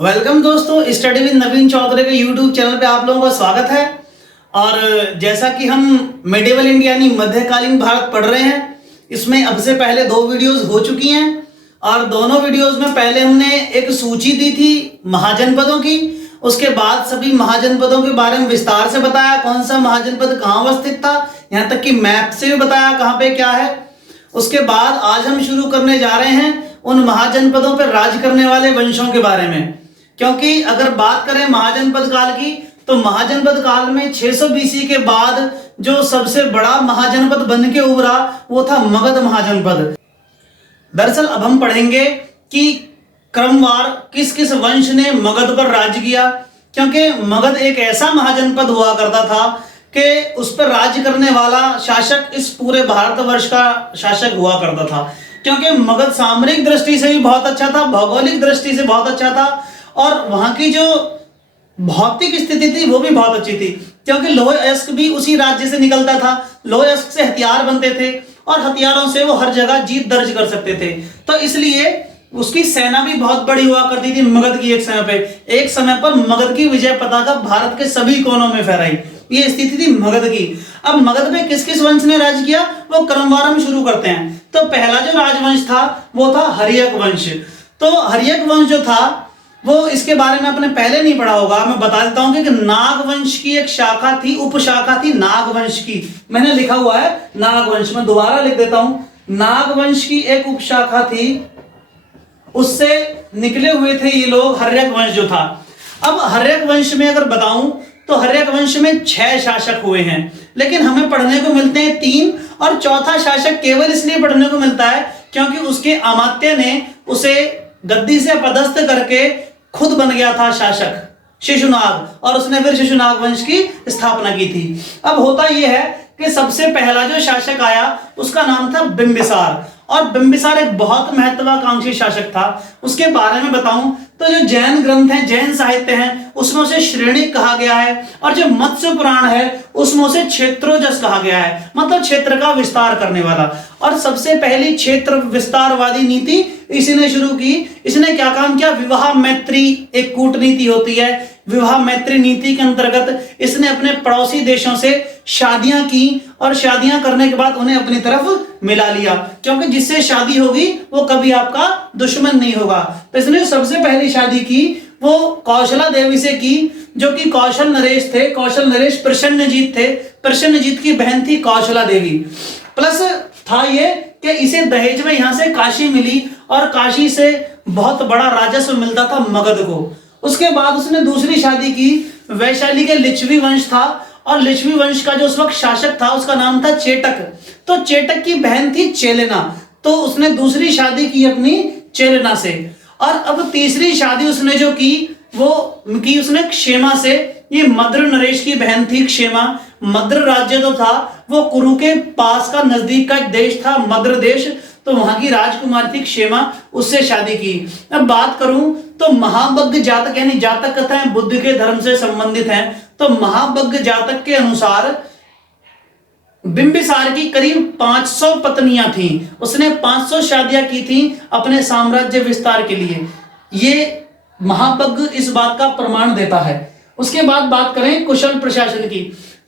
Welcome दोस्तों, study with नवीन चौधरी के YouTube channel पे आप लोगों का स्वागत है। और जैसा कि हम मेडिवल इंडिया यानी मध्यकालीन भारत पढ़ रहे हैं, इसमें अब से पहले 2 वीडियोस हो चुकी हैं और दोनों वीडियोस में पहले हमने एक सूची दी थी महाजनपदों की। उसके बाद सभी महाजनपदों के बारे में विस्तार से बताया, कौन सा महाजनपद कहाँ अवस्थित था, यहाँ तक कि मैप से भी बताया कहाँ पे क्या है। उसके बाद आज हम शुरू करने जा रहे हैं उन महाजनपदों पर राज करने वाले वंशों के बारे में। क्योंकि अगर बात करें महाजनपद काल की, तो महाजनपद काल में 600 बीसी के बाद जो सबसे बड़ा महाजनपद बन के उभरा वो था मगध महाजनपद। दरअसल अब हम पढ़ेंगे कि क्रमवार किस किस वंश ने मगध पर राज किया, क्योंकि मगध एक ऐसा महाजनपद हुआ करता था कि उस पर राज करने वाला शासक इस पूरे भारतवर्ष का शासक हुआ करता था। क्योंकि मगध सामरिक दृष्टि से भी बहुत अच्छा था, भौगोलिक दृष्टि से बहुत अच्छा था और वहां की जो भौतिक स्थिति थी वो भी बहुत अच्छी थी। क्योंकि लोह अयस्क भी उसी राज्य से निकलता था, लोह अयस्क से हथियार बनते थे और हथियारों से वो हर जगह जीत दर्ज कर सकते थे। तो इसलिए उसकी सेना भी बहुत बड़ी हुआ करती थी मगध की। एक समय पर मगध की विजय पताका भारत के सभी कोनों में फहराई, ये स्थिति थी मगध की। अब मगध में किस किस वंश ने राज किया वो क्रमवार हम शुरू करते हैं। तो पहला जो राजवंश था वो था हर्यक वंश। तो हर्यक वंश जो था वो इसके बारे में आपने पहले नहीं पढ़ा होगा, मैं बता देता हूं कि नागवंश की एक शाखा थी, उपशाखा थी नागवंश की। मैंने लिखा हुआ है नागवंश, मैं दोबारा लिख देता हूं। नागवंश की एक उपशाखा थी, उससे निकले हुए थे ये लोग, हर्यक वंश जो था। अब हर्यक वंश में अगर बताऊं तो हर्यक वंश में 6 शासक हुए हैं, लेकिन हमें पढ़ने को मिलते हैं 3, और चौथा शासक केवल इसलिए पढ़ने को मिलता है क्योंकि उसके अमात्य ने उसे गद्दी से पदस्थ करके खुद बन गया था शासक शिशुनाग, और उसने फिर शिशुनाग वंश की स्थापना की थी। अब होता यह है कि सबसे पहला जो शासक आया उसका नाम था बिंबिसार, और बिंबिसार एक बहुत महत्वाकांक्षी शासक था। उसके बारे में बताऊं तो जो जैन ग्रंथ हैं, जैन साहित्य हैं, उसमें उसे श्रेणिक कहा गया है, और जो मत्स्य पुराण है उसमें उसे क्षेत्रोजस कहा गया है, मतलब क्षेत्र का विस्तार करने वाला। और सबसे पहली क्षेत्र विस्तारवादी नीति इसने शुरू की। इसने क्या काम किया, विवाह मैत्री एक कूटनीति होती है, विवाह मैत्री नीति के अंतर्गत इसने अपने पड़ोसी देशों से शादियां की, और शादियां करने के बाद उन्हें अपनी तरफ मिला लिया, क्योंकि जिससे शादी होगी वो कभी आपका दुश्मन नहीं होगा। तो इसने सबसे पहली शादी की वो कौशला देवी से की, जो कि कौशल नरेश थे। कौशल नरेश प्रसन्नजीत थे, प्रसन्नजीत की बहन थी कौशला देवी। प्लस था ये कि इसे दहेज में यहां से काशी मिली, और काशी से बहुत बड़ा राजस्व मिलता था मगध को। उसके बाद उसने दूसरी शादी की, वैशाली के लिच्छवी वंश था, और लिच्छवी वंश का जो उस वक्त शासक था उसका नाम था चेटक। तो चेटक की बहन थी चेलेना, तो उसने दूसरी शादी की अपनी चेलेना से। और अब तीसरी शादी उसने जो की वो की उसने क्षेमा से। ये मद्र नरेश की बहन थी क्षेमा। मद्र राज्य जो था वो कुरु के पास का नजदीक का एक देश था मद्र देश, तो वहां की राजकुमारी थी क्षेमा, उससे शादी की। अब बात करूं तो महाबग्ग जातक यानी जातक कथाएं बुद्ध के धर्म से संबंधित हैं। तो महाबग्ग जातक के अनुसार बिंबिसार की करीब 500 पत्नियां थीं। उसने 500 शादियां की थी अपने साम्राज्य विस्तार के लिए। ये महाबग्ग इस बात का प्रमाण देता है। उसके बाद बात करें कुशल प्रशासन की,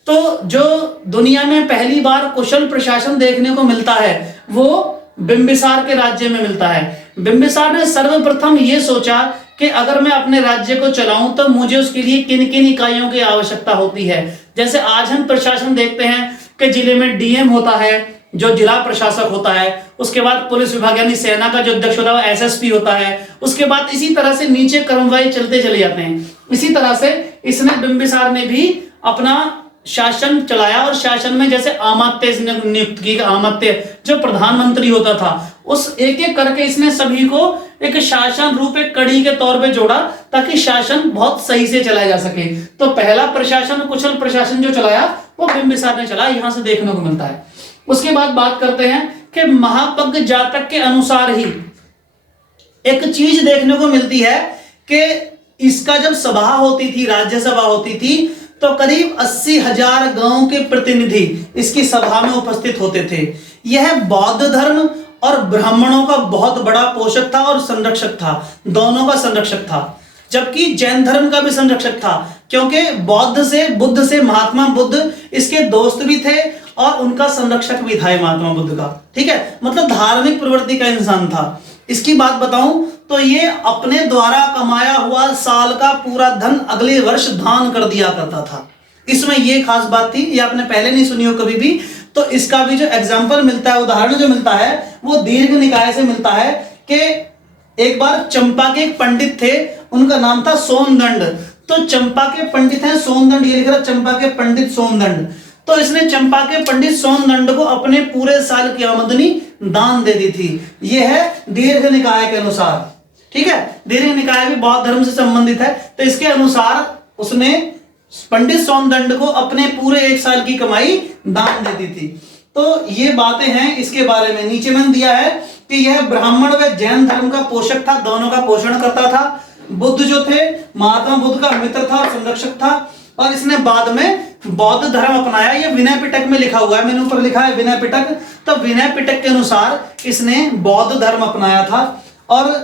तो जो दुनिया में पहली बार कुशल प्रशासन देखने को मिलता है वो बिंबिसार के राज्य में मिलता है। बिंबिसार ने सर्वप्रथम ये सोचा कि अगर मैं अपने राज्य को चलाऊं तो मुझे उसके लिए किन किन इकाइयों की आवश्यकता होती है। जैसे आज हम प्रशासन देखते हैं कि जिले में डीएम होता है जो जिला प्रशासक होता है, उसके बाद पुलिस विभाग यानी सेना का जो अध्यक्ष होता है वो एसएसपी होता है, उसके बाद इसी तरह से नीचे क्रमवाही चलते चले जाते हैं। इसी तरह से इसने बिंबिसार ने भी अपना शासन चलाया, और शासन में जैसे अमात्य इसने नियुक्त की, अमात्य जो प्रधानमंत्री होता था, उस एक एक करके इसने सभी को एक शासन रूप एक कड़ी के तौर पे जोड़ा ताकि शासन बहुत सही से चलाया जा सके। तो पहला प्रशासन कुशल प्रशासन जो चलाया वो बिंबिसार ने चला, यहां से देखने को मिलता है। उसके बाद बात करते हैं कि महाबग्ग जातक के अनुसार ही एक चीज देखने को मिलती है कि इसका जब सभा होती थी, राज्यसभा होती थी, तो करीब 80,000 गांव के प्रतिनिधि इसकी सभा में उपस्थित होते थे। यह बौद्ध धर्म और ब्राह्मणों का बहुत बड़ा पोषक था और संरक्षक था, दोनों का संरक्षक था। जबकि जैन धर्म का भी संरक्षक था, क्योंकि बुद्ध से महात्मा बुद्ध इसके दोस्त भी थे और उनका संरक्षक भी था महात्मा बुद्ध का। ठीक है, मतलब धार्मिक प्रवृत्ति का इंसान था। इसकी बात बताऊं तो ये अपने द्वारा कमाया हुआ साल का पूरा धन अगले वर्ष दान कर दिया करता था। इसमें ये खास बात थी, ये आपने पहले नहीं सुनी हो कभी भी। तो इसका भी जो एग्जाम्पल मिलता है, उदाहरण जो मिलता है, वो दीर्घ निकाय से मिलता है कि एक बार चंपा के एक पंडित थे, उनका नाम था सोमदंड। तो चंपा के पंडित हैं सोमदंड, ये लिख रहा चंपा के पंडित सोमदंड। तो इसने चंपा के पंडित सोमदंड को अपने पूरे साल की आमदनी दान दे दी थी। यह है दीर्घ निकाय के अनुसार। ठीक है, दीर्घ निकाय भी बौद्ध धर्म से संबंधित है। तो इसके अनुसार उसने पंडित सोमदंड को अपने पूरे एक साल की कमाई दान देती थी। तो ये बातें हैं इसके बारे में। नीचे मैंने दिया है कि यह ब्राह्मण व जैन धर्म का पोषक था, दोनों का पोषण करता था। बुद्ध जो थे महात्मा बुद्ध का मित्र था, संरक्षक था, और इसने बाद में बौद्ध धर्म अपनाया। ये विनय पिटक में लिखा हुआ है, मैंने ऊपर लिखा है विनय पिटक। तो विनय पिटक के अनुसार इसने बौद्ध धर्म अपनाया था। और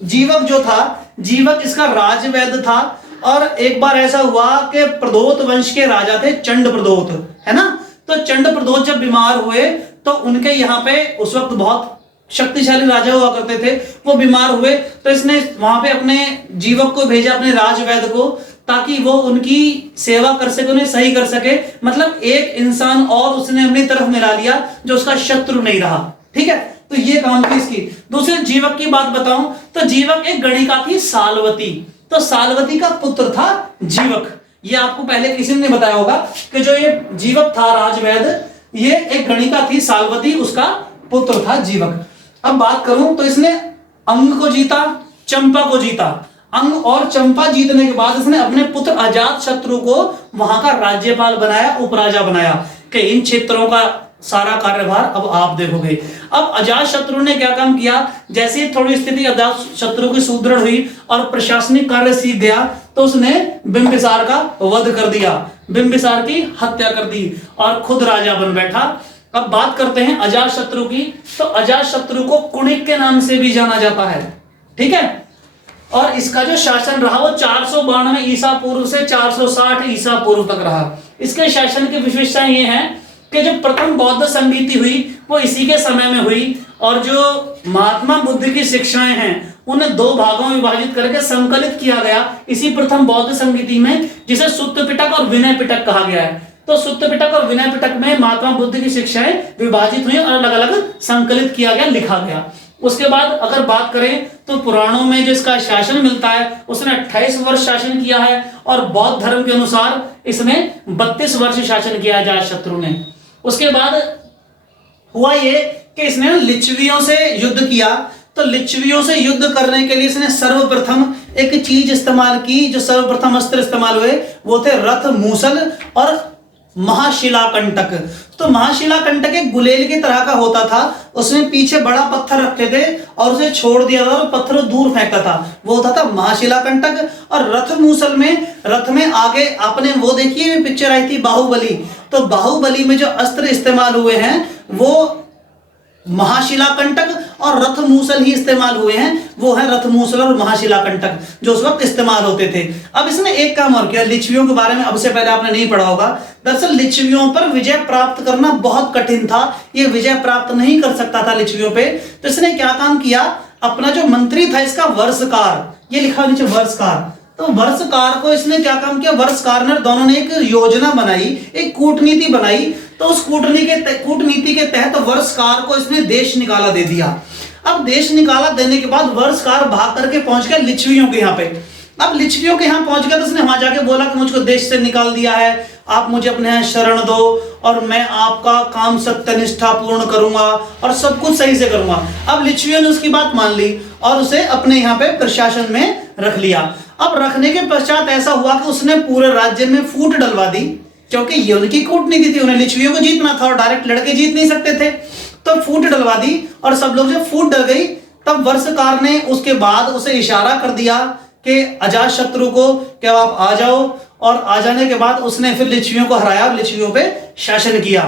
जीवक जो था, जीवक इसका राजवैद्य था। और एक बार ऐसा हुआ कि प्रदोत वंश के राजा थे चंड प्रदोत, है ना। तो चंड प्रदोत जब बीमार हुए तो उनके यहाँ पे उस वक्त बहुत शक्तिशाली राजा हुआ करते थे, वो बीमार हुए। तो इसने वहां पे अपने जीवक को भेजा, अपने राजवैद्य को, ताकि वो उनकी सेवा कर सके, उन्हें सही कर सके। मतलब एक इंसान और उसने अपनी तरफ मिला लिया जो उसका शत्रु नहीं रहा। ठीक है, तो ये काम थी इसकी। दूसरे जीवक की बात बताऊं तो जीवक एक गणिका थी सालवती। तो सालवती का पुत्र था जीवक। ये आपको पहले किसी ने बताया होगा कि जो ये जीवक था राजवैद्य, ये एक गणिका थी सालवती, उसका पुत्र था जीवक। अब बात करूं तो इसने अंग को जीता, चंपा को जीता। अंग और चंपा जीतने के बाद इसने अपने पुत्र अजात शत्रु को वहां का राज्यपाल बनाया, उपराजा बनाया कि इन क्षेत्रों का सारा कार्यभार अब आप देखोगे। अब अजात शत्रु ने क्या काम किया, जैसे थोड़ी स्थिति अजात शत्रु की सुदृढ़ हुई और प्रशासनिक कार्य सीख गया, तो उसने बिंबिसार का वध कर दिया, बिंबिसार की हत्या कर दी और खुद राजा बन बैठा। अब बात करते हैं अजात शत्रु की। तो अजात शत्रु को कुणिक के नाम से भी जाना जाता है। ठीक है, और इसका जो शासन रहा वो 492 ईसा पूर्व से 460 ईसा पूर्व तक रहा। इसके शासन की विशेषताएं ये हैं कि जो प्रथम बौद्ध संगीति हुई वो इसी के समय में हुई, और जो महात्मा बुद्ध की शिक्षाएं हैं उन्हें 2 भागों में विभाजित करके संकलित किया गया इसी प्रथम बौद्ध संगीति में, जिसे सुत्त पिटक और विनय पिटक कहा गया है। तो सुत्त पिटक और विनय पिटक में महात्मा बुद्ध की शिक्षाएं विभाजित हुई और अलग अलग संकलित किया गया, लिखा गया। उसके बाद अगर बात करें तो पुराणों में जिसका शासन मिलता है उसने 28 वर्ष शासन किया है, और बौद्ध धर्म के अनुसार इसने 32 वर्ष शासन किया अजात शत्रु ने। उसके बाद हुआ ये कि इसने लिच्छवियों से युद्ध किया। तो लिच्छवियों से युद्ध करने के लिए इसने सर्वप्रथम एक चीज इस्तेमाल की, जो सर्वप्रथम अस्त्र इस्तेमाल हुए वो थे रथ, मूसल और महाशिलाकंटक। तो महाशिलाकंटक एक गुलेल की तरह का होता था, उसमें पीछे बड़ा पत्थर रखते थे और उसे छोड़ दिया था और पत्थर दूर फेंकता था, वो होता था महाशिलाकंटक। और रथ मूसल में, रथ में आगे आपने वो देखिए पिक्चर आई थी बाहुबली, तो बाहुबली में जो अस्त्र इस्तेमाल हुए हैं वो महाशिलाकंटक और रथ मूसल ही इस्तेमाल हुए हैं, वो है रथ मूसल और महाशिलाकंटक जो उस वक्त इस्तेमाल होते थे। अब इसने एक काम और किया, लिच्छवियों के बारे में अब से पहले आपने नहीं पढ़ा होगा। दरअसल लिच्छवियों पर विजय प्राप्त करना बहुत कठिन था, ये विजय प्राप्त नहीं कर सकता था लिच्छवियों पे। तो इसने क्या काम किया, अपना जो मंत्री था इसका वर्षकार, ये लिखा नीचे वर्षकार, तो वर्षकार को इसने क्या काम किया, वर्षकार ने दोनों ने एक योजना बनाई, एक कूटनीति बनाई। तो उस कूटनीति के तहत वर्षकार को इसने देश निकाला दे दिया। अब देश निकाला देने के बाद वर्षकार भाग करके पहुंच गया लिच्छवियों के यहाँ पे। अब लिच्छवियों के यहाँ पहुंच गया तो उसने वहां जाके बोला कि मुझको देश से निकाल दिया है, आप मुझे अपने यहाँ शरण दो और मैं आपका काम सत्यनिष्ठा पूर्ण करूंगा और सब कुछ सही से करूंगा। अब लिच्छवियों ने उसकी बात मान ली और उसे अपने यहाँ पे प्रशासन में रख लिया। अब रखने के पश्चात ऐसा हुआ कि उसने पूरे राज्य में फूट डलवा दी, क्योंकि ये उनकी कूटनीति थी, उन्हें लिच्छवियों को जीतना था और डायरेक्ट लड़के जीत नहीं सकते थे। तो फूट डलवा दी और सब लोग जब फूट डल गई तब वर्षकार ने उसके बाद उसे इशारा कर दिया कि अजात शत्रु को कि आप आ जाओ और आ जाने के बाद उसने फिर लिच्छवियों को हराया और लिच्छवियों पे शासन किया।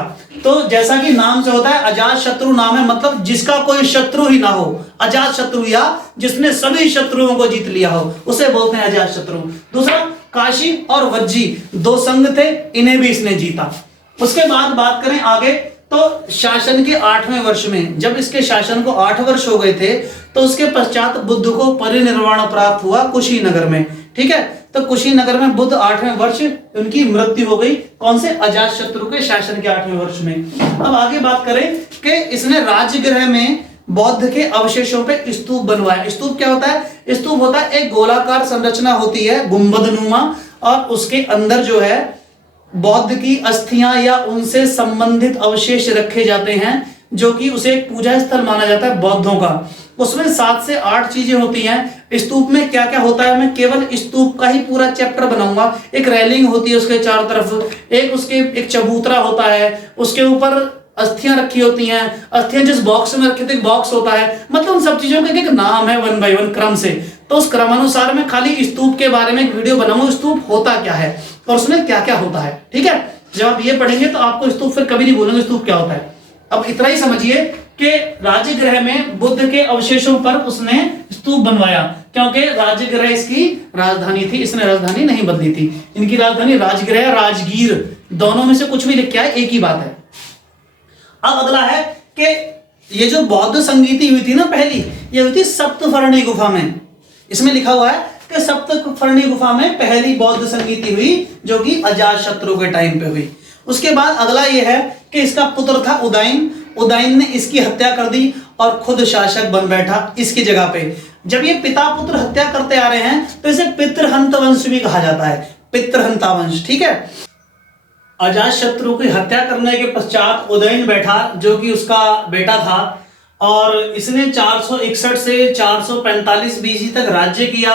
तो जैसा कि नाम से होता है, अजात शत्रु नाम है, मतलब जिसका कोई शत्रु ही ना हो, अजात शत्रु, या जिसने सभी शत्रुओं को जीत लिया हो, उसे बोलते हैं अजात शत्रु। दूसरा, काशी और वज्जी दो संघ थे, इन्हें भी इसने जीता। उसके बाद बात करें आगे, तो शासन के 8वें वर्ष में, जब इसके शासन को 8 वर्ष हो गए थे, तो उसके पश्चात बुद्ध को परिनिर्वाण प्राप्त हुआ कुशीनगर में। ठीक है, तो कुशीनगर में बुद्ध 8वें वर्ष उनकी मृत्यु हो गई। कौन से? अजातशत्रु के शासन के 8वें वर्ष में। अब आगे बात करें कि इसने राजगृह में बौद्ध के अवशेषों पे स्तूप बनवाया। स्तूप क्या होता है? स्तूप होता है एक गोलाकार संरचना होती है, गुंबदनुमा, और उसके अंदर जो है बौद्ध की अस्थियां या उनसे संबंधित अवशेष रखे जाते हैं, जो कि उसे एक पूजा स्थल माना जाता है बौद्धों का। उसमें 7 से 8 चीजें होती हैं। स्तूप में क्या क्या होता है, मैं केवल स्तूप का ही पूरा चैप्टर बनाऊंगा। एक रेलिंग होती है उसके चारों तरफ, एक चबूतरा होता है, उसके ऊपर अस्थियां रखी होती हैं, अस्थियां जिस बॉक्स में रखी, तो एक बॉक्स होता है, मतलब उन सब चीजों का एक नाम है 1 बाय 1 क्रम से। तो उस क्रमानुसार मैं खाली स्तूप के बारे में एक वीडियो बनाऊंगा, स्तूप होता क्या है और उसमें क्या क्या होता है। ठीक है, जब आप ये पढ़ेंगे तो आपको स्तूप फिर कभी नहीं बोलेंगे स्तूप क्या होता है। अब इतना ही समझिए कि राजगृह में बुद्ध के अवशेषों पर उसने स्तूप बनवाया, क्योंकि राजगृह इसकी राजधानी थी, इसने राजधानी नहीं बदली थी। इनकी राजधानी राजगृह, राजगीर, दोनों में से कुछ भी लिख के आए, एक ही बात है। अब अगला है कि ये जो बौद्ध संगीति हुई थी ना पहली, ये हुई थी सप्तफर्णी गुफा में। इसमें लिखा हुआ है कि सप्तफर्णी गुफा में पहली बौद्ध संगीति हुई, जो कि अजातशत्रु के टाइम पे हुई। उसके बाद अगला ये है कि इसका पुत्र था उदयन। उदयन ने इसकी हत्या कर दी और खुद शासक बन बैठा इसकी जगह पे। जब ये पिता पुत्र हत्या करते आ रहे हैं तो इसे पितृहंत वंश भी कहा जाता है, पितृहंता वंश। ठीक है, अजातशत्रु की हत्या करने के पश्चात उदयन बैठा, जो कि उसका बेटा था, और इसने 461 से 445 बीसी तक राज्य किया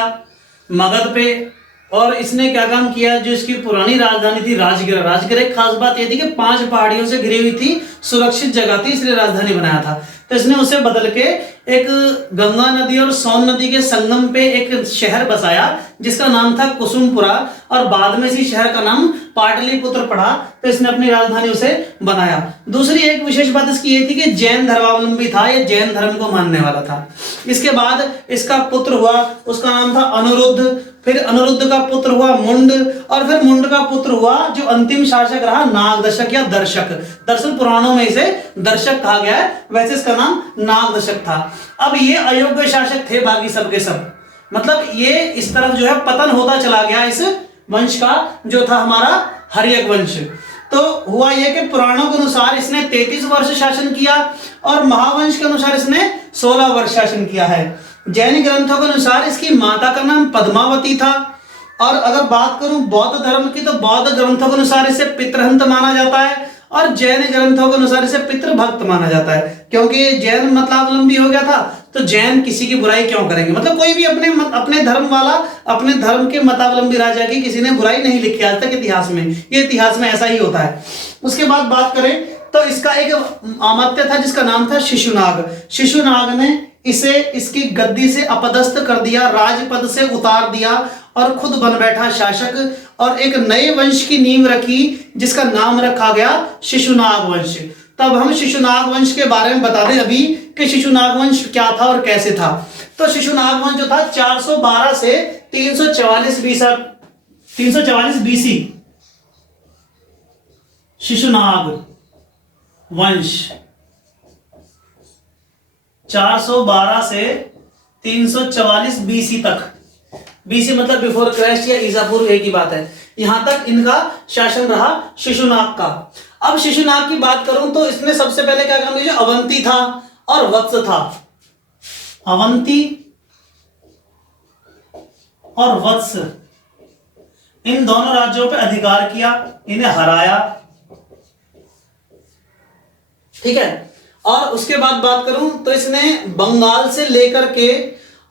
मगध पे। और इसने क्या काम किया, जो इसकी पुरानी राजधानी थी राजगृह, राजगृह एक खास बात यह थी कि 5 पहाड़ियों से घिरी हुई थी, सुरक्षित जगह थी, इसलिए राजधानी बनाया था। तो इसने उसे बदल के एक गंगा नदी और सोन नदी के संगम पे एक शहर बसाया, जिसका नाम था कुसुमपुरा, और बाद में इसी शहर का नाम पाटलिपुत्र पड़ा। तो इसने अपनी राजधानी उसे बनाया। दूसरी एक विशेष बात इसकी ये थी कि जैन धर्मावलंबी था, ये जैन धर्म को मानने वाला था। इसके बाद इसका पुत्र हुआ, उसका नाम था अनिरुद्ध, फिर अनिरुद्ध का पुत्र हुआ मुंड, और फिर मुंड का पुत्र हुआ जो अंतिम शासक रहा नागदशक या दर्शक। दरअसल पुराणों में इसे दर्शक कहा गया है, वैसे इसका नाम नागदशक था। अब ये अयोग्य शासक थे बाकी सब के सब, मतलब ये इस तरफ जो है पतन होता चला गया इस वंश का, जो था हमारा हर्यक वंश। तो हुआ यह कि पुराणों के अनुसार इसने 33 वर्ष शासन किया और महावंश के अनुसार इसने 16 वर्ष शासन किया है। जैन ग्रंथों के अनुसार इसकी माता का नाम पद्मावती था। और अगर बात करूं बौद्ध धर्म की, तो बौद्ध ग्रंथों के अनुसार इसे पितृहंत माना जाता है और जैन ग्रंथों के अनुसार इसे पितृभक्त माना जाता है, क्योंकि जैन मतवावलंबी हो गया था। तो जैन किसी की बुराई क्यों करेंगे, मतलब कोई भी अपने धर्म वाला, अपने धर्म के मतावलंबी राजा की किसी ने बुराई नहीं लिखी आज तक इतिहास में, ये इतिहास में ऐसा ही होता है। उसके बाद बात करें तो इसका एक अमात्य था जिसका नाम था शिशुनाग। शिशुनाग ने इसे इसकी गद्दी से अपदस्थ कर दिया, राजपद से उतार दिया और खुद बन बैठा शासक, और एक नए वंश की नींव रखी जिसका नाम रखा गया शिशुनाग वंश। तब हम शिशुनाग वंश के बारे में बता दें अभी कि शिशुनाग वंश क्या था और कैसे था। तो शिशुनाग वंश जो था 412 से 344 बीसी शिशुनाग वंश, 412 से 344 बीसी तक। बीसी मतलब बिफोर क्राइस्ट या ईसा पूर्व, एक ही बात है। यहां तक इनका शासन रहा शिशुनाग का। अब शिशुनाग की बात करूं तो इसने सबसे पहले क्या काम किया, अवंती था और वत्स था। अवंती और वत्स इन दोनों राज्यों पर अधिकार किया, इन्हें हराया। ठीक है, और उसके बाद बात करूं तो इसने बंगाल से लेकर के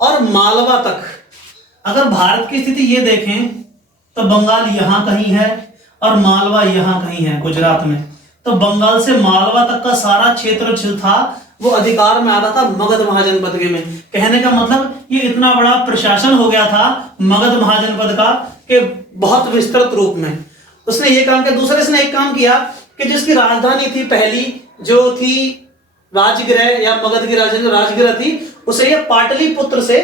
और मालवा तक, अगर भारत की स्थिति ये देखें तो बंगाल यहां कहीं है और मालवा यहां कहीं है गुजरात में। तो बंगाल से मालवा तक का सारा क्षेत्र जो था वो अधिकार में आता था मगध महाजनपद के में। कहने का मतलब ये इतना बड़ा प्रशासन हो गया था मगध महाजनपद का कि बहुत विस्तृत रूप में उसने ये काम किया। दूसरे इसने एक काम किया कि जिसकी राजधानी थी पहली जो थी राजगृह या मगध की राजधानी राजगृह थी, उसे ये पाटलिपुत्र से,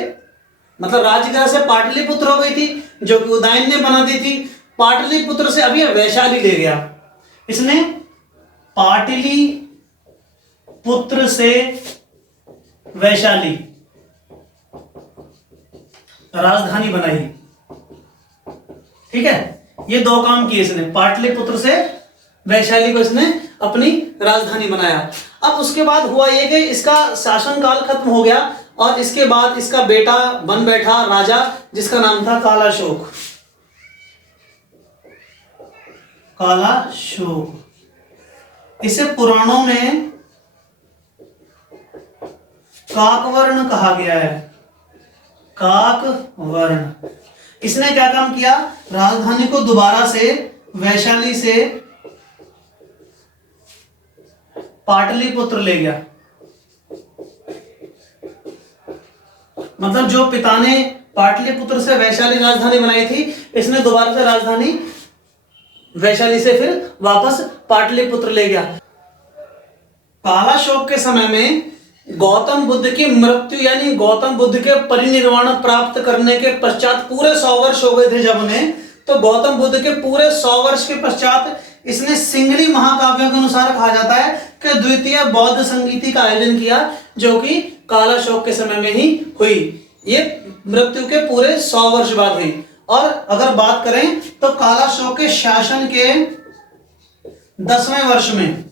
मतलब राजगृह से पाटलिपुत्र हो गई थी जो कि उदयन ने बना दी थी। पाटलिपुत्र से अभी वैशाली ले गया इसने, पाटलिपुत्र से वैशाली राजधानी बनाई। ठीक है, ये दो काम किए इसने, पाटलिपुत्र से वैशाली को इसने अपनी राजधानी बनाया। अब उसके बाद हुआ ये कि इसका शासनकाल खत्म हो गया और इसके बाद इसका बेटा बन बैठा राजा जिसका नाम था कालाशोक। कालाशोक, इसे पुराणों में काकवर्ण कहा गया है, काकवर्ण। इसने क्या काम किया, राजधानी को दोबारा से वैशाली से पाटलिपुत्र ले गया। मतलब जो पिता ने पाटलिपुत्र से वैशाली राजधानी बनाई थी, इसने दोबारा से राजधानी वैशाली से फिर वापस पाटलिपुत्र ले गया। कालाशोक के समय में गौतम बुद्ध की मृत्यु यानी गौतम बुद्ध के परिनिर्वाण प्राप्त करने के पश्चात पूरे 100 वर्ष हो गए थे जब उन्हें, तो गौतम बुद्ध के पूरे 100 वर्ष के पश्चात इसने सिंगली महाकाव्यों के अनुसार कहा जाता है कि द्वितीय बौद्ध संगीति का आयोजन किया जो कि कालाशोक के समय में ही हुई। ये मृत्यु के पूरे 100 वर्ष बाद हुई। और अगर बात करें तो कालाशोक के शासन के 10वें वर्ष में,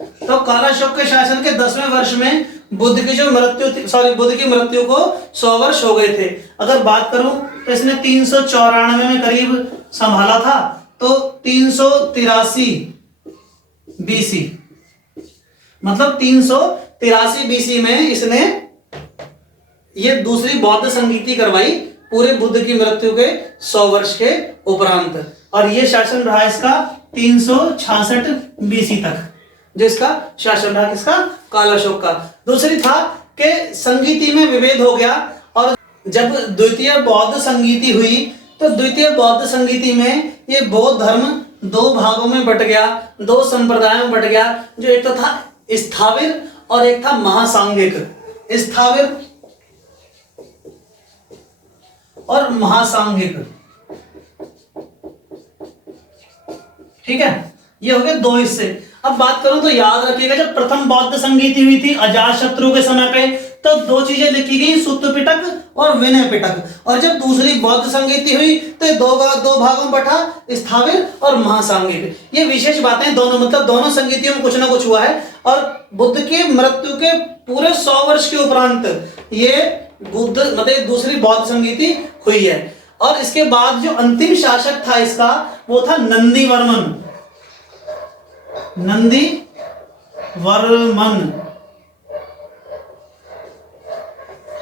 तो कालाशोक के शासन के 10वें वर्ष में बुद्ध की जो मृत्यु बुद्ध की मृत्यु को 100 वर्ष हो गए थे। अगर बात करूं तो इसने 394 में करीब संभाला था, तो 383 बीसी, मतलब 383 बीसी में इसने ये दूसरी बौद्ध संगीति करवाई पूरे बुद्ध की मृत्यु के 100 वर्ष के उपरांत। और ये शासन रहा इसका 366 बीसी तक, जिसका शासन रहा किसका, कालाशोक का। दूसरी था कि संगीति में विभेद हो गया और जब द्वितीय बौद्ध संगीति हुई तो द्वितीय बौद्ध संगीति में ये बौद्ध धर्म दो भागों में बट गया, दो संप्रदायों में बट गया, जो एक तो था स्थाविर और एक था महासांघिक। स्थाविर और महासांघिक, ठीक है, ये हो गए दो हिस्से। अब बात करूं तो याद रखिएगा जब प्रथम बौद्ध संगीति हुई थी अजातशत्रु के समय पे, तो दो चीजें लिखी गई, सुत्त पिटक और विनय पिटक। और जब दूसरी बौद्ध संगीति हुई तो दो भागों में बटा, स्थाविर और महासांघिक। ये विशेष बातें दोनों, मतलब दोनों संगीतियों में कुछ ना कुछ हुआ है। और बुद्ध के मृत्यु के पूरे 100 वर्ष के उपरांत ये बुद्ध मतलब दूसरी बौद्ध संगीति हुई है। और इसके बाद जो अंतिम शासक था इसका वो था नंदीवर्मन। नंदीवर्मन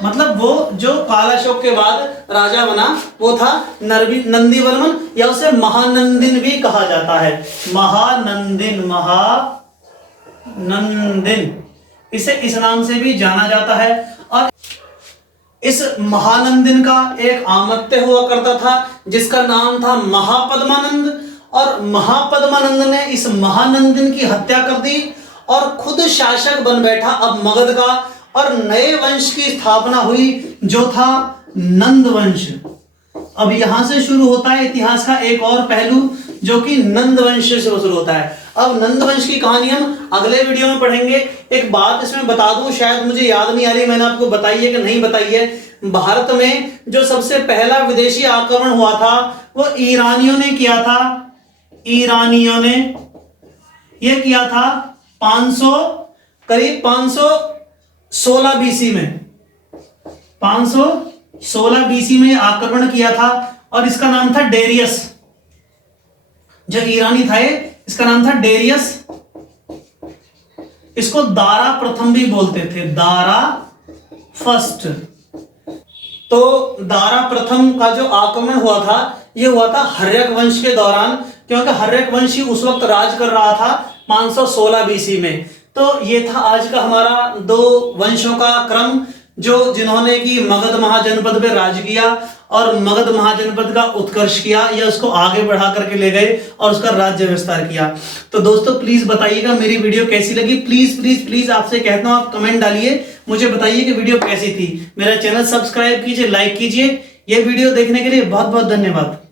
मतलब वो जो कालाशोक के बाद राजा बना वो था नंदीवर्मन, या उसे महानंदिन भी कहा जाता है। महानंदिन, महानंदिन इसे इस नाम से भी जाना जाता है। और इस महानंदिन का एक आमत्य हुआ करता था जिसका नाम था महापद्मानंद। और महापद्मानंद ने इस महानंदिन की हत्या कर दी और खुद शासक बन बैठा अब मगध का, और नए वंश की स्थापना हुई जो था नंद वंश। अब यहां से शुरू होता है इतिहास का एक और पहलू जो कि नंद वंश से शुरू होता है। अब नंद वंश की कहानी हम अगले वीडियो में पढ़ेंगे। एक बात इसमें बता दूं, शायद मुझे याद नहीं आ रही, मैंने आपको बताई है कि नहीं बताई है। भारत में जो सबसे पहला विदेशी आक्रमण हुआ था वो ईरानियों ने किया था। ईरानियों ने यह किया था करीब 516 बीसी में, 516 बीसी में आक्रमण किया था। और इसका नाम था डेरियस। जो ईरानी था इसका नाम था डेरियस। इसको दारा प्रथम भी बोलते थे, दारा फर्स्ट। तो दारा प्रथम का जो आक्रमण हुआ था यह हुआ था हर्यक वंश के दौरान, क्योंकि हर्यक वंश ही उस वक्त राज कर रहा था 516 बीसी में। तो ये था आज का हमारा दो वंशों का क्रम जिन्होंने कि मगध महाजनपद पे राज किया और मगध महाजनपद का उत्कर्ष किया या उसको आगे बढ़ा करके ले गए और उसका राज्य विस्तार किया। तो दोस्तों प्लीज बताइएगा मेरी वीडियो कैसी लगी। प्लीज प्लीज प्लीज आपसे कहता हूं, आप कमेंट डालिए, मुझे बताइए कि वीडियो कैसी थी। मेरा चैनल सब्सक्राइब कीजिए, लाइक कीजिए। ये वीडियो देखने के लिए बहुत बहुत धन्यवाद।